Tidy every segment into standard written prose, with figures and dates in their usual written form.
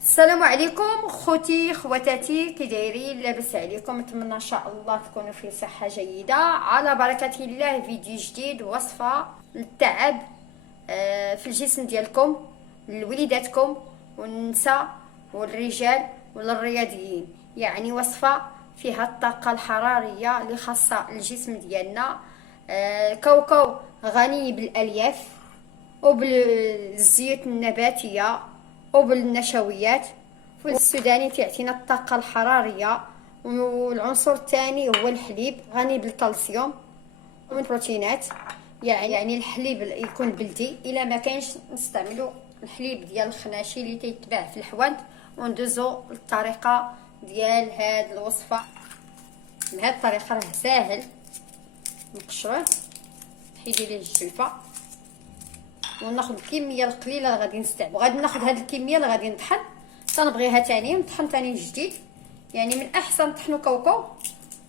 السلام عليكم خوتي خواتاتي، كي دايرين؟ لاباس عليكم؟ نتمنى ان شاء الله تكونوا في صحه جيده على بركه الله. فيديو جديد، وصفه للتعب في الجسم ديالكم، لوليداتكم والنساء والرجال والرياضيين. يعني وصفه فيها الطاقه الحراريه اللي خاصه الجسم ديالنا. كوكو غني بالالياف وبالزيوت النباتيه وبالنشويات. الفول السوداني تعطينا الطاقة الحرارية. والعنصر الثاني هو الحليب، غني بالكالسيوم والبروتينات. يعني الحليب يكون بلدي، الا ما كانش نستعملوا الحليب ديال الخناشي اللي تيتباع في الحوانت. وندوزو للطريقة ديال هاد الوصفة. بهاد الطريقة راه ساهل. نقشروه، نحيدي ليه الجلفة، وناخذ الكميه القليله اللي غادي نستعمل. وغادي ناخذ هذه الكميه اللي غادي نطحن، تنبغيها ثاني نطحن ثاني جديد. يعني من احسن طحنوا كوكو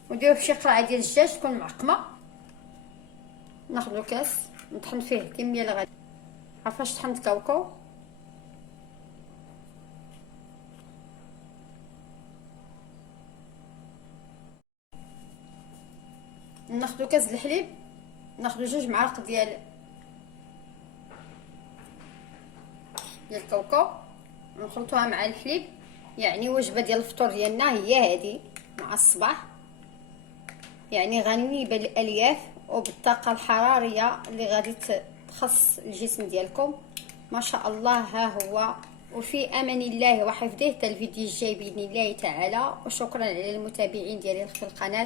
وديروه في شي قرعه ديال الدجاج تكون معقمه. ناخذ كاس نطحن فيه الكميه اللي غادي. عرفاش طحنت كوكو؟ ناخذ كاس الحليب، ناخذ 2 معالق ديال الكوكو ونخلطوها مع الحليب. يعني وجبه ديال الفطور ديالنا هي هذه مع الصباح. يعني غني بالالياف وبالطاقه الحراريه اللي غادي تخص الجسم ديالكم. ما شاء الله. ها هو، وفي امان الله وحفظه. حتى الفيديو الجاي باذن الله تعالى. وشكرا على المتابعين ديالي في القناه.